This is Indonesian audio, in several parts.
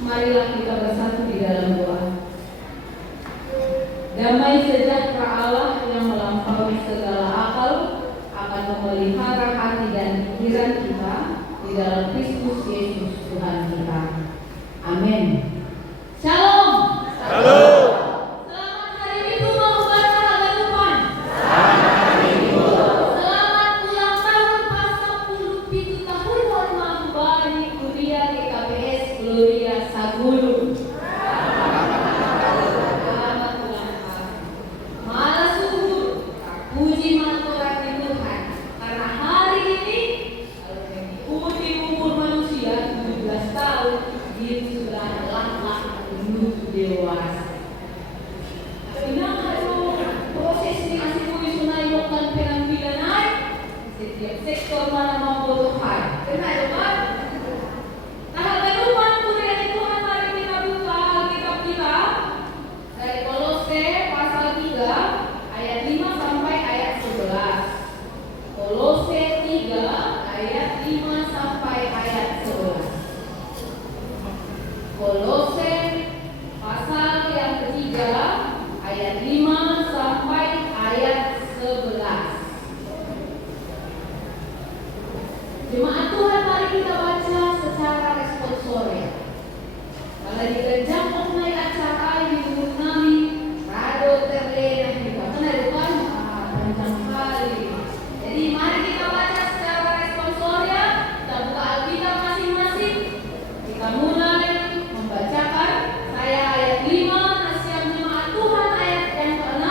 Marilah kita bersatu di dalam doa. Damai sejahtera Allah yang melampaui segala akal akan memelihara hati dan pikiran kita di dalam Kristus Yesus Tuhan kita. Amin. Shalom. Halo. Selamat hari Minggu mengubarkan hadapan. Selamat hari Minggu. Selamat ulang tahun pas 67 tahun hormat Bani Kuria GKPS Gloria Sagulu. Selamat ulang tahun. Malah syukur, puji matur Tuhan, karena hari ini kalau mengikuti umur manusia 17 tahun, dia sudah langkah menuju dewasa. Proses dikasih sunai bukan penampilan naik setiap sektor mana mau Tuhan. Kenapa Tuhan? Nah, kehidupan kuliah Tuhan mari kita buka Alkitab kita dari Kolose pasal 3 ayat 5 sampai ayat 11. Kolose 3 ayat 5 sampai ayat 11. Kolose pasal yang ketiga ayat 5 sampai ayat 11. Jemaat Tuhan, mari kita baca secara responsori. Kalau dikerjam mengenai acara di umur kami, rado terlena kita kena bukan panjang kali. Jadi mari kita baca secara responsori. Kita buka Alkitab masing-masing. Kita mulai membacakan. Saya ayat 5, nasihat jemaat Tuhan ayat yang ke-6,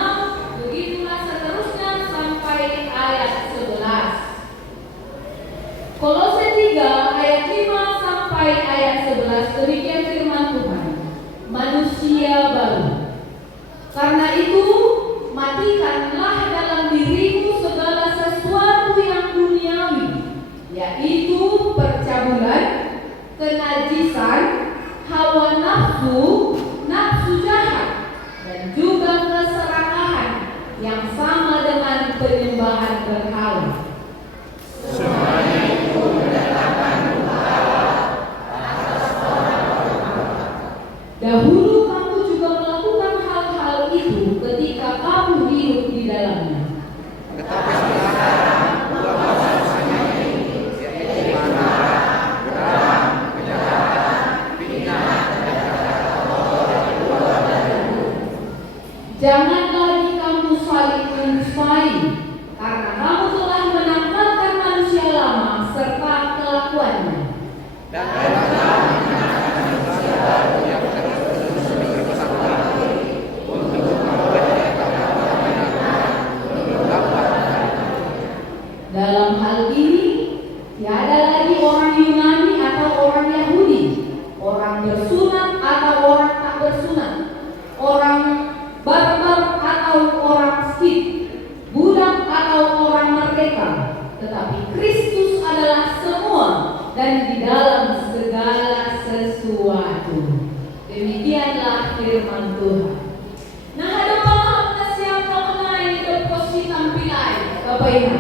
begitulah seterusnya sampai ayat 11. Kolose 3 ayat 5 sampai ayat 11, demikian firman Tuhan. Manusia baru. Karena itu, matikanlah dalam dirimu segala sesuatu yang duniawi, yaitu percabulan, kenajisan, hawa nafsu, nafsu jahat, dan juga keserakahan yang sama dengan penyembahan berhala. Semuanya itu mendatangkan murka atas orang-orang. Dahulu kamu juga melakukan hal-hal itu ketika kamu hidup di dalamnya. Tetapi sekarang buanglah semuanya itu, yaitu marah, geram, kejahatan, fitnah, dan kata-kata kotor yang keluar dari mulut. Jangan lagi kamu saling mendustai, karena kamu telah menanggalkan manusia lama serta kelakuannya. Dan datanglah mengenakan manusia baru yang terus berkesatuan untuk memperlihatkan kebenaran menurut gambar Tuhan. Dalam hal ini, tiada lagi orang Yunani atau orang Yahudi, orang bersunat atau orang tak bersunat, orang barbar atau orang skit, budak atau orang merdeka, tetapi Kristus adalah semua dan di dalam segala sesuatu. Demikianlah firman Tuhan. Nah, ada paham siapa mengenai deposit tampilan, Bapak Ibu?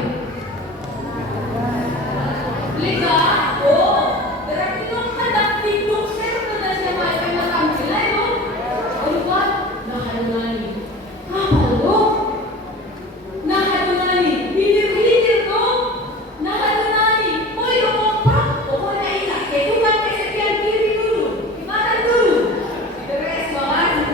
Lihat, oh, berarti itu hendak hidup serta siapa yang tampilan itu? Bukan, nah ada nani. Apa lo? Nah ada nani, hidir dong. Nah ada nani, mau hidup kompak, pokoknya ingat, itu kan kesepian diri dulu, gimana dulu? Beres banget.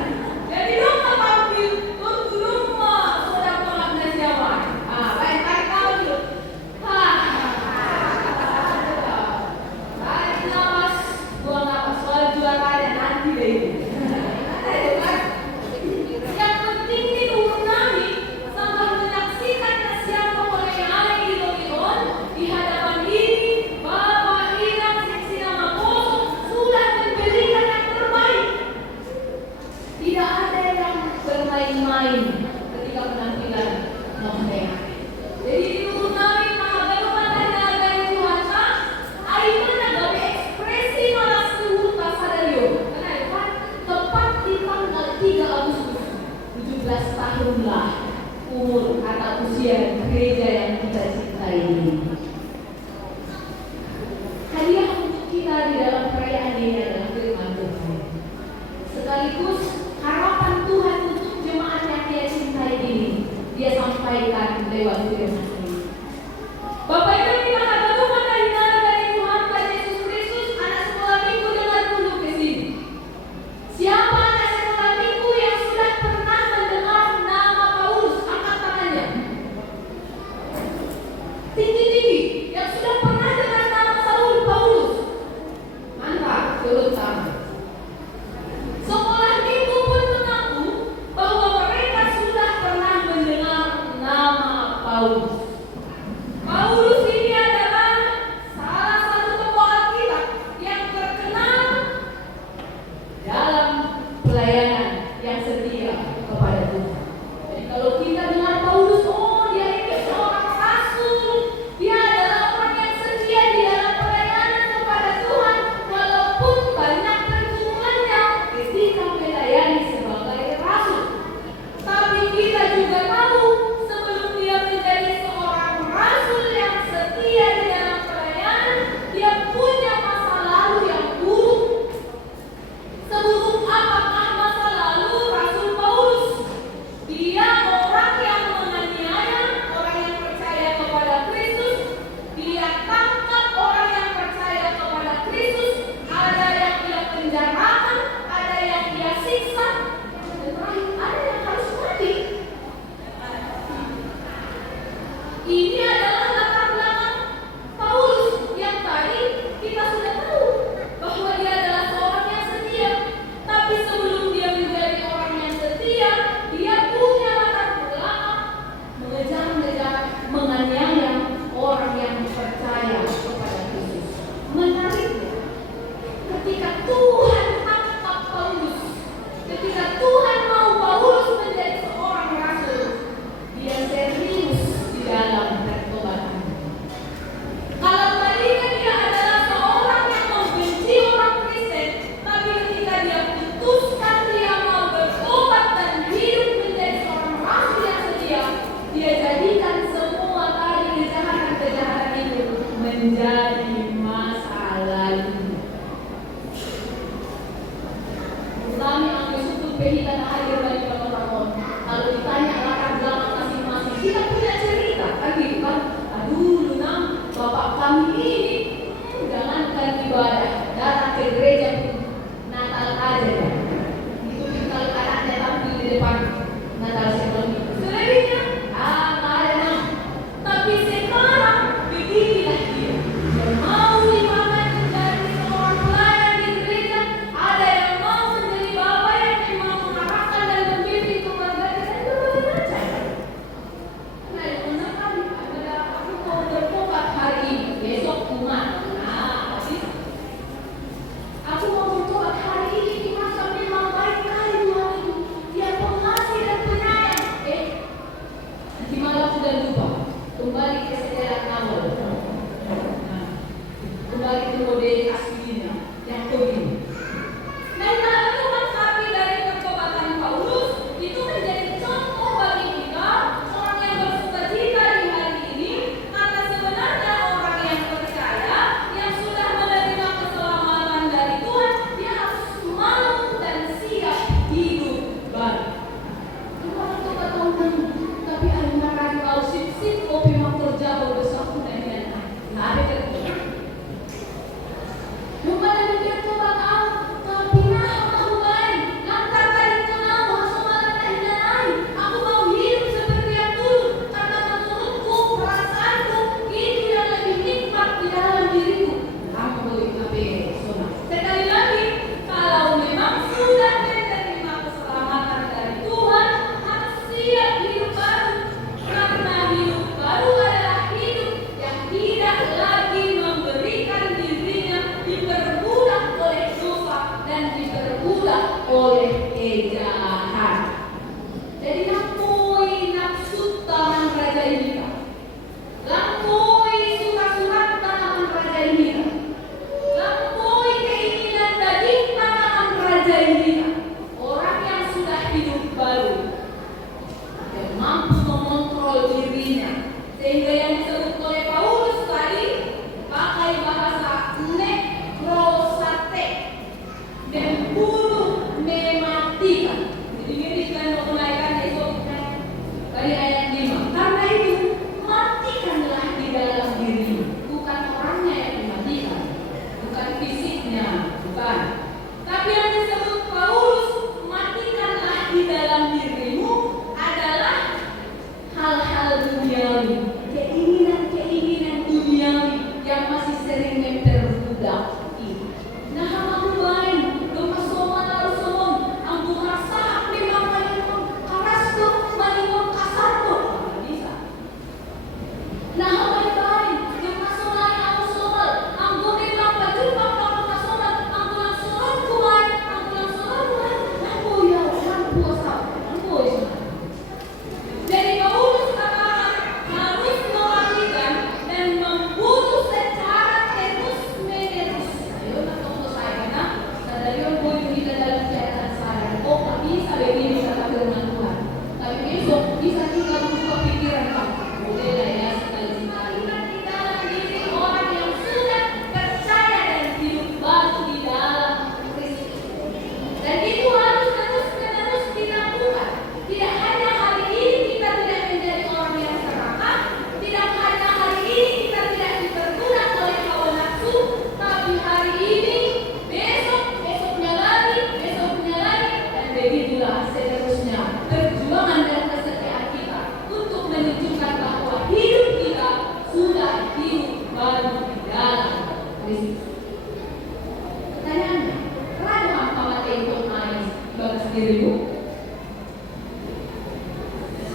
dirimu?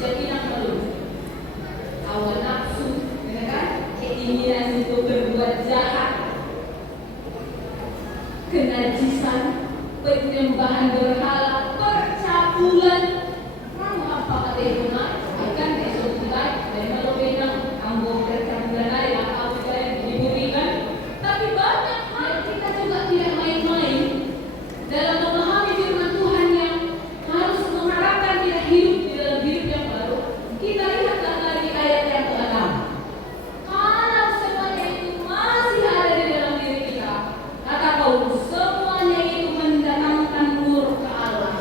Siapin dulu. Hawa nafsu, ya kan? Keinginan untuk berbuat jahat, kenajisan, penyembahan berhala, percabulan. Kamu apa kata itu nak? Akan esok baik dan kalau bilang kamu percabulan aja, kamu kalian diberikan. Tapi banyak hal kita juga tidak main-main dalam memahami firman Tuhan yang harus mengharapkan kita hidup di dalam hidup yang baru. Kita lihatlah lagi ayat yang ke-6. Kalau semuanya itu masih ada di dalam diri kita, kata Paulus, semuanya itu mendatangkan murka Allah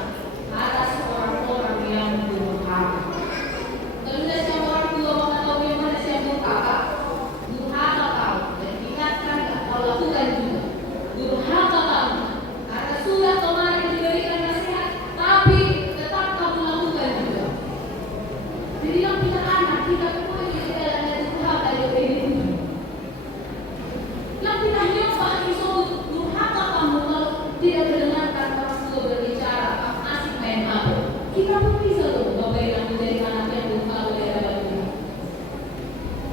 atas orang-orang yang durhaka. Kalau sudah siapa orang tua mengetahui yang mana siapa durhaka? Durhaka kamu, dan ingatkan kau lakukan juga. Durhaka kamu, karena sudah kemarin diberikan nasihat, tapi tetap kamu lakukan juga. Jadi yang kita anak, kita pun di dalam durhaka yang ini. Yang kita nyoba disebut durhaka kamu kalau tidak mendengarkan orang tua berbicara, asik main HP. Kita pun bisa loh, Bapak yang menjadi anak yang durhaka dari dalam diri.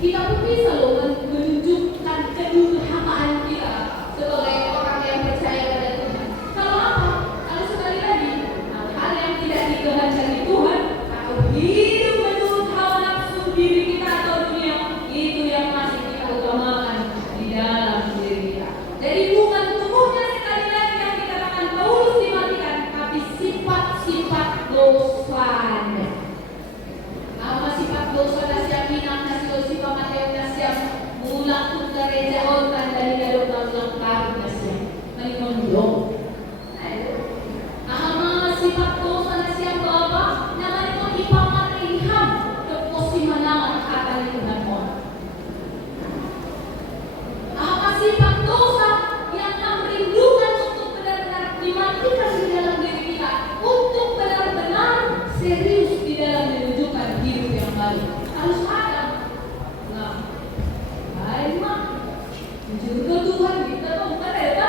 Kita pun bisa loh menunjukkan kedurhakaan kita sebagai orang yang percaya pada Tuhan. Kalau apa? Kalau sekali lagi hal yang tidak dikehendaki Tuhan atau hidup menurut hawa nafsu diri kita atau dunia, itu yang masih kita utamakan di dalam diri kita. Jadi bukan tubuhnya sekali lagi yang dikatakan Paulus dimatikan, tapi sifat-sifat dosanya. Apa sifat dosa na siya pinakasyo si Pamateo na siya mulak kung karejaotan dahil lalo lang kapit na siya manimondong. Ang mga sifat dosa na siya baba naman itong ipamatiham kapos si Manangan katalikunan mo. Ang sifat dosa yang merindukan untuk benar-benar dimatikan di dalam diri kita untuk benar-benar serius di dalam menunjukkan hidup yang baru. Harus ada. Nah, baik mak. Jujur ke Tuhan kita tuh bukan ya?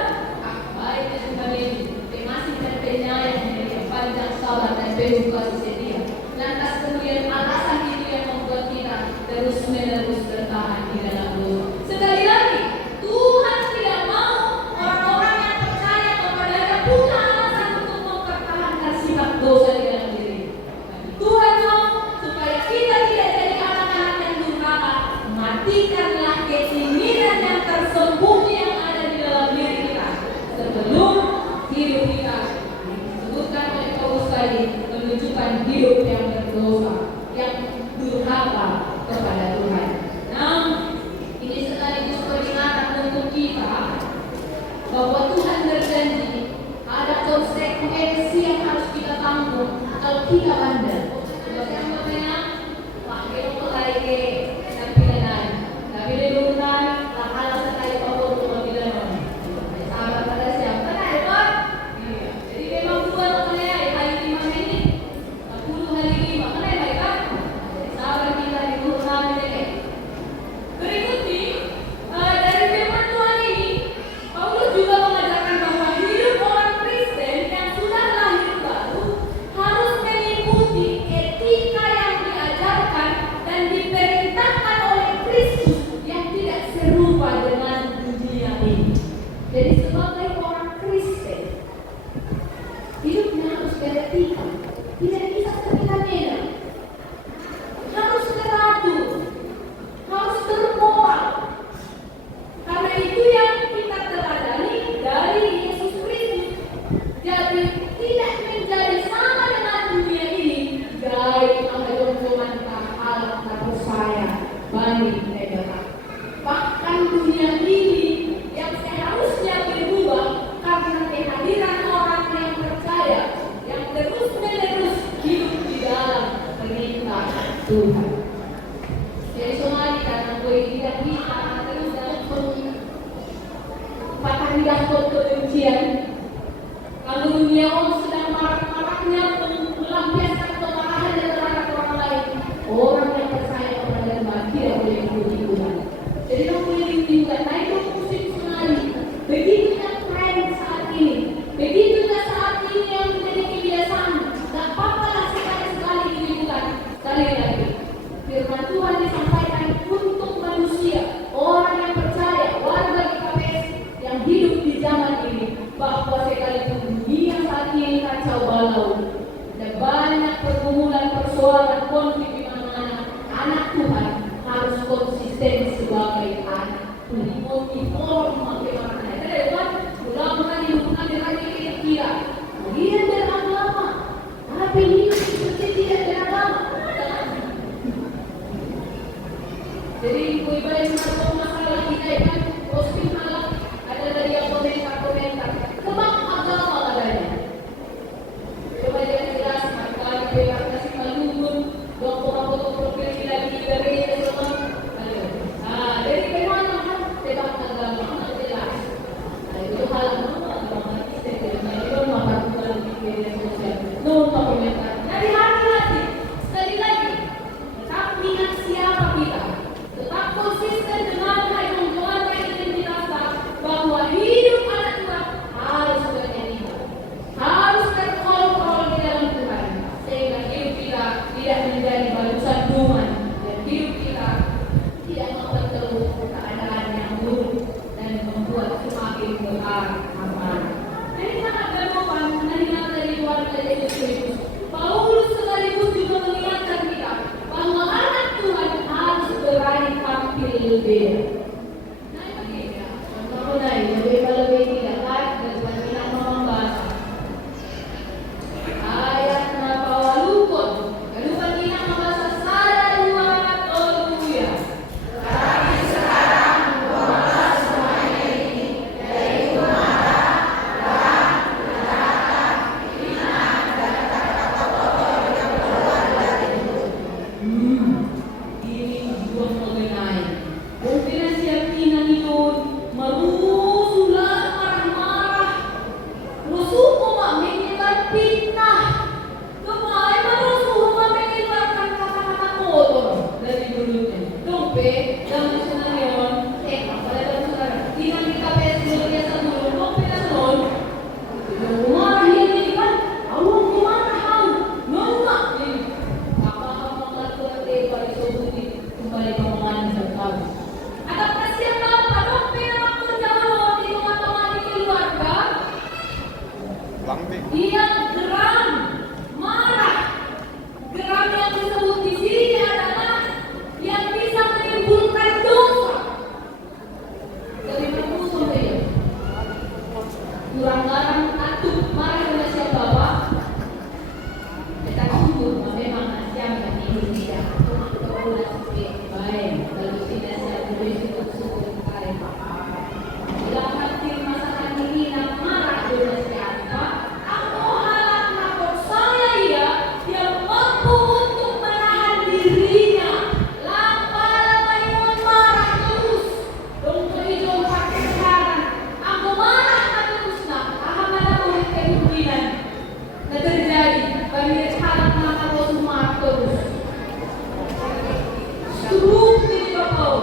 Baik ya Tuhan ini. Masih terpenyayang yang panjang sabar dan penuh kasih setia. Lantas kemudian alasan itu yang membuat kita terus menerus bertahan di dalam dosa. Sekali lagi, Tuhan tidak mau orang-orang yang percaya kepadanya punya alasan untuk mempertahankan sifat dosa di dalam diri. Tuhan mau supaya kita tidak jadi anak-anak yang durhaka. Matikanlah keinginan yang tersembunyi yang ada di dalam diri kita sebelum hidup kita disebutkan oleh Paulus tadi menunjukkan hidup yang berdosa, yang durhaka kepada Tuhan. Nah, ini sekaligus peringatan untuk kita bahwa Tuhan berjanji ada konsekuensi yang harus kita tanggung kalau kita bandel. Sebab yang namanya wakil pelai sampilan, tapi leluhur lakal sekali pabor pembilan. Sahabat pada siapa? Nah, Pak. Iya. Jadi memang dua namanya hari 5 menit, 10 hari 5. Mana ya, Pak? Sahabat kita di Tuhan ini. Berikut nih dari firman Tuhan ini, Paulus juga mengajarkan bahwa hidup orang Kristen yang sudah lahir baru harus mengikuti etika yang diajarkan dan diperintahkan oleh Kristus yang tidak serupa dengan dunia ini. Jadi sebagai orang Kristen, hidupnya harus beretika, tidak bisa semena-mena, harus teratur, harus termoral. Karena itu yang kita teladani dari Yesus Kristus. Jadi tidak menjadi sama dengan dunia ini. Baik ang mantap alat percaya bagi mereka. Bahkan dunia ini yang seharusnya berubah karena kehadiran orang yang percaya yang terus-menerus hidup di dalam perintah Tuhan. Jadi semua karena gue tidak bisa terus dalam patah lidah kebencian. Kalau dunia orang sedang marah-marahnya melampiaskan kemarahan dan terhadap orang lain, orang yang percaya kepada Tuhan tidak boleh mengikuti Tuhan. Jadi kamu boleh juga naik musim tsunami. Begitu tren saat ini, begitu saat ini yang menjadi kebiasaan aman. Ini sangat relevan mengingat dari keluarga Yesus Kristus. Paulus sekaligus juga mengingatkan kita bahwa anak Tuhan harus berani tampil beda. Nah ini ya, contoh lebih tidak kan dan kita membahas ayat bahwa lukon, kedudukan kita membahas sada dua haleluya. Tapi sekarang buanglah semuanya ini, yaitu marah, perang, kejahatan, hina, dan kata-kata kotor yang keluar dari mulut. Ini buang mengenai mungkin siap kinan itu marusulah marah-marah musuhku mengingat fitnah kemarin musuhku mengingatkan kata-kata kotor dari mulutnya dompe dalam senarion pada dalam senarion tidak kita pesel biasa dulu dompe dan non marah ini kan awak marah hau nona ini apa mengatur dewa disebuti kembali pemangan serta ada kasihan apa dompe waktu jauh di teman-teman di keluarga Lambe. dia geram, marah. Geram yang disebut di sini adalah yang bisa menimbulkan dosa. Dari musuh dia. Kurang garam atau marah sama siapa Bapak? Kita sungguh memang siapa ini tidak. Baik, lalu tidak saya boleh sungguh kare Bapak. Dalam hati masakan ini nak marah dengan siapa? Aku harap nakut saya ya yang mampu untuk menahan dirinya. Lampai marah terus. Untuk itu pakai sekarang. Aku marah terus nak. Ahamana boleh kemungkinan. Nah terjadi. Bagi harap nakut semua terus. Terus ini Bapak.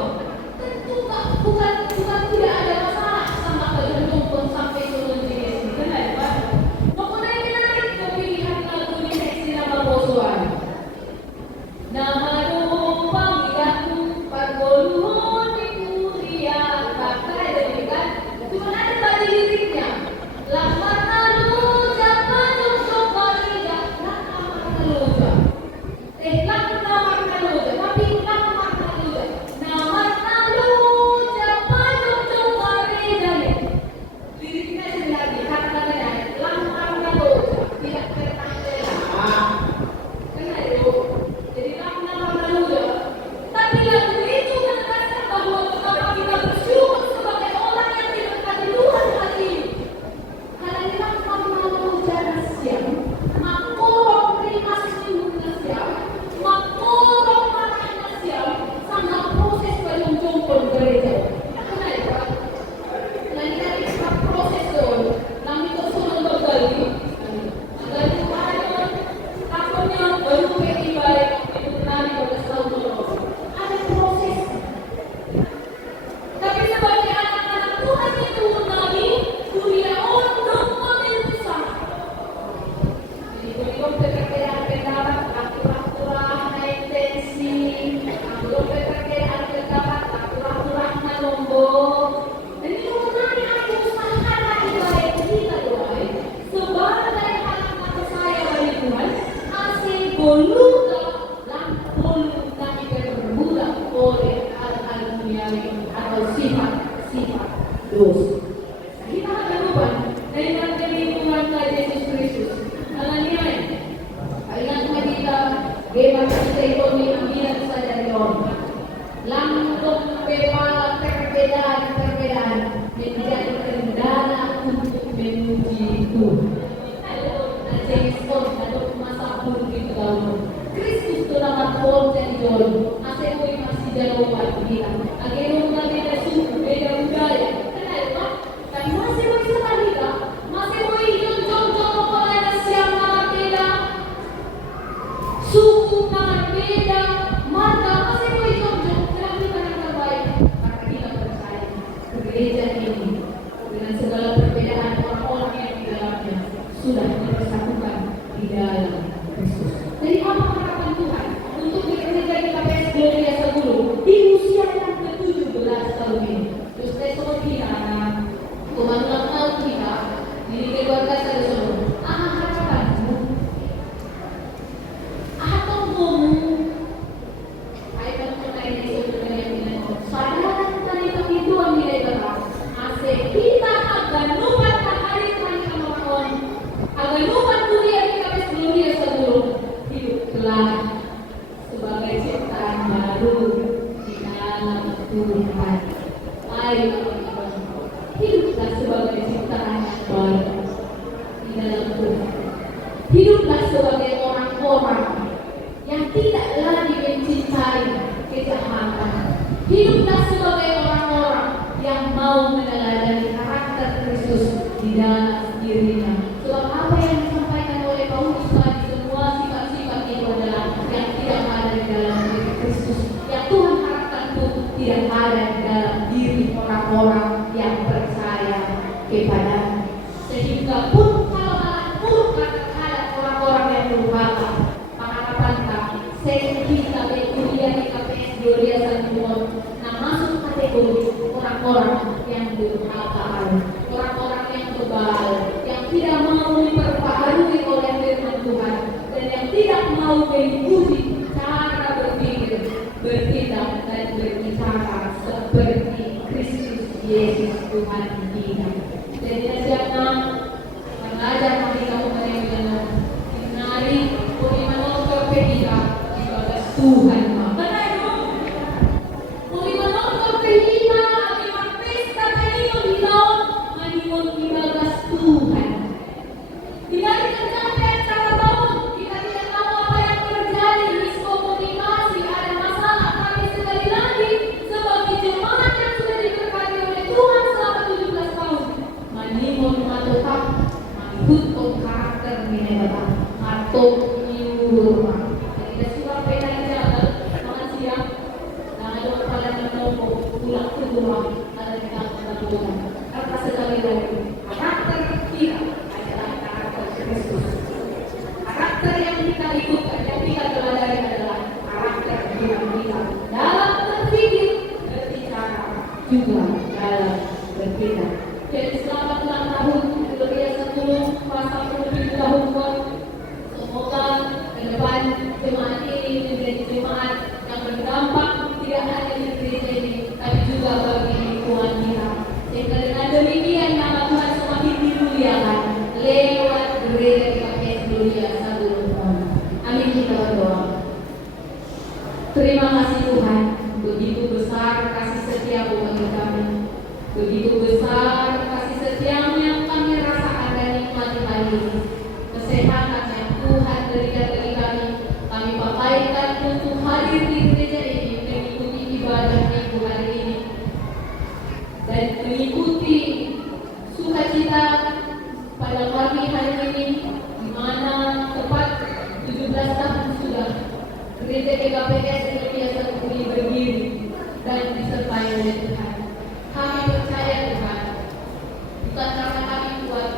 Tentu bukan tidak ada masalah sama kegentung pun sampai turun jenis benar Pak. Pokoknya menarik pemilihan lagu di seksi nama bosuan. Nama numpang idahku pargoluhun di kuria bakal demikian. Cuma ada pada liriknya. Lamar nalu jangan jongkok baliga lamar naluja. Lamar naluja tapi lamar naluja. Namar naluja panjang baliga. Liriknya sendiri kata-katanya lamar naluja tidak tertanggung. Kenal itu. Jadi lamar naluja. Tapi lagu itu menekankan bahwa betapa kita bersyukur sebagai orang yang diberkati Tuhan hari ini. Karena di lamar naluja siang, makorong terima seminggu siang, makorong marahnya siang, sangat proses berjongkol gereja. Kenal itu. Nanti dari proses itu, nanti tersusun berbalik. Dari kemarin, tampaknya baru pergi balik itu nanti pada setahun terus. Ada proses. Tapi sebagai anak-anak Tuhan itu nanti kuliah untuk memisah. Jadi belum perbedaan pendapat, akurah-akurah naik tensi, belum perbedaan pendapat, akurah-akurah na lombok. Dan itu mengenai aku usahakan lagi baik kita doai sebagai anak-anak saya bagi Tuhan asing boluga dan boluga diperbudak oleh hal-hal duniawi atau sifat dosa. Kita akan ubah dengan kebingungan Yesus Kristus. Alanya, ingat kita bebas kita itu mengambil saja di orang. Langsung bebas perbedaan menjadi kendala untuk memuji Tuhan. James Bond atau masa buruk itu dalam Kristus itu nama Bond dan John. Asal masih jauh lagi kita. Akhirnya beda suku, beda budaya. Kenapa? Tapi masih bisa kita, masih mau hidup jauh-jauh pada siapa beda, suku beda, marga masih mau hidup jauh. Kenapa kita yang terbaik? Karena kita percaya gereja ini dengan segala perbedaan orang-orang yang di dalamnya sudah dipersatukan di dalam Kristus. Jadi apa harapan Tuhan untuk gereja kita PS Gloria 10 di usia yang dirinya. Sebab apa yang disampaikan oleh Paulus tadi, semua sifat-sifat itu adalah yang tidak ada di dalam diri Kristus. Yang Tuhan harapkan itu tidak ada di dalam diri orang-orang yang percaya kepada. Sehingga pun kalau malah buruk ada orang-orang yang durhaka, pengharapan kami kita kuliah di KPS Gloria Santimon, nah masuk kategori orang-orang yang durhaka, orang-orang yang bebal, yang tidak mau diperbaharui oleh firman Tuhan, dan yang tidak mau mengikuti cara berpikir, bertindak dan berbicara seperti Kristus Yesus Tuhan kita. Jadi siapa mengajar kami kamu mengenai menari bagaimana berbeda ibadah Tuhan. Benar dong. Bagaimana berbeda bagaimana pesta menimon di laut menimon ibadah Tuhan. Kita tidak sampai cara tahu, kita tidak tahu apa yang terjadi, miskomunikasi, ada masalah. Kami sekali lagi sebagai jemaat yang sudah diberkati oleh Tuhan selama 17 tahun. Manimon matutap, mengikuti karakter minebata, atau nyuruh. Jadi surat pena jalan, makan siang, dan ada kepala yang nombor pulang ke rumah, ada di dalam Tuhan. Karena sekali lagi, karakter kita adalah karakter Kristus. Karakter yang kita ikutkan, yang kita pelajari adalah karakter Tuhan kita. Dalam berpikir, berbicara, juga dalam berpikir. Jadi selamat ulang tahun Gloria 10 pasal 7 tahun buat. Semoga ke depan jemaat ini menjadi jemaat yang berdampak tidak hanya di gereja ini, tapi juga bagi lingkungan kita. Sehingga dengan demikian nama Tuhan semakin dimuliakan lewat gereja KPS Gloria 10. Amin, kita berdoa. Terima kasih Tuhan, begitu besar kasih setiamu bagi kami. Begitu besar kasih setiamu yang kami rasakan dan nikmati hari ini. Kesehatan yang Tuhan berikan bagi kami, kami pakaikan untuk hadir di gereja ini, mengikuti ibadah minggu hari ini, dan mengikuti sukacita pada pagi hari ini, di mana tepat 17 tahun sudah gereja KPS Gloria Santimon berdiri dan disertai oleh Tuhan. Kami percaya Tuhan, bukan karena kami kuat,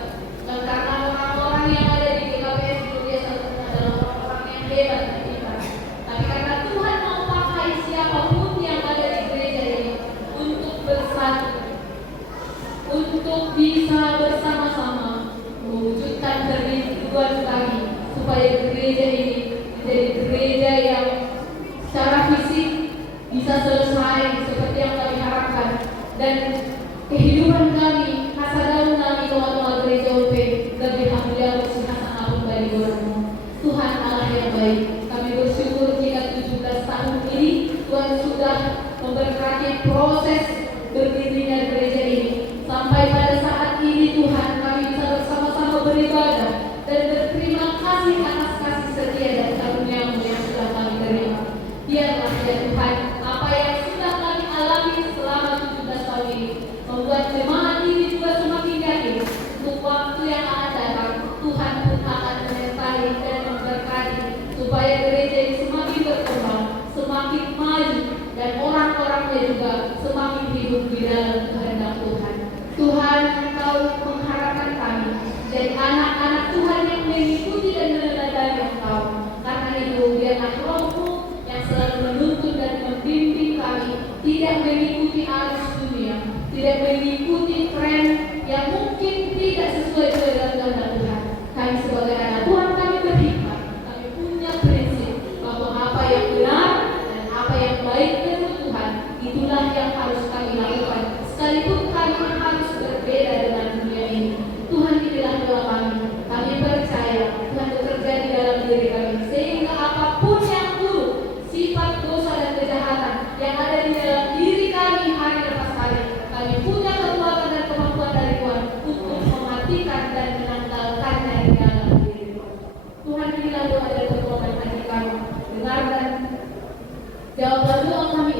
bukan karena orang-orang yang ada di KPS Gloria Santimon adalah orang-orang yang hebat dan pintar, tapi karena Tuhan mau pakai siapapun yang ada di gereja ini untuk bersatu, untuk bisa bersama-sama mewujudkan kerinduan kami, supaya gereja ini menjadi gereja yang secara fisik bisa selesai seperti yang kami harapkan, dan kehidupan kami, kasadaran kami doa-doa gereja UP lebih hamil kesehatan apapun dari Tuhan. Tuhan Allah yang baik, kami bersyukur jika 17 tahun ini Tuhan sudah memberkati proses berdirinya gereja ini, sampai pada saat ini Tuhan kami bisa bersama-sama beribadah dan berterima kasih atas kasih setia dan karunia-Mu yang sudah kami terima. Biarlah ya Tuhan, apa yang sudah kami alami selama 17 tahun ini membuat jemaat ini juga semakin yakin untuk waktu yang akan datang Tuhan pun akan menyertai dan memberkati, supaya gereja ini semakin berkembang, semakin maju, dan orang-orangnya juga semakin hidup di dalam kehendak Tuhan. Tuhan, Engkau mengharapkan kami jadi anak-anak Tuhan yang mengikuti dan meneladani Engkau. Karena itu biarlah Roh-Mu yang selalu menuntun dan membimbing kami, tidak mengikuti arus dunia, tidak mengikuti tren yang mungkin tidak sesuai dengan kehendak Tuhan. Kami sebagai anak Tuhan, kami berhikmat, kami punya prinsip bahwa apa yang benar dan apa yang baik menurut Tuhan, itulah yang harus kami lakukan, sekalipun kami harus berbeda dengan dunia ini. Tuhan, inilah doa kami. Kami percaya Tuhan bekerja di dalam diri kami, sehingga apapun yang buruk, sifat dosa dan kejahatan yang ada di dalam diri kami hari lepas hari, kami punya kekuatan dan kemampuan dari Tuhan untuk mematikan dan menanggalkannya di dalam diri Tuhan. Tuhan, inilah doa dan pertolongan hati kami. Dengar dan jawablah doa kami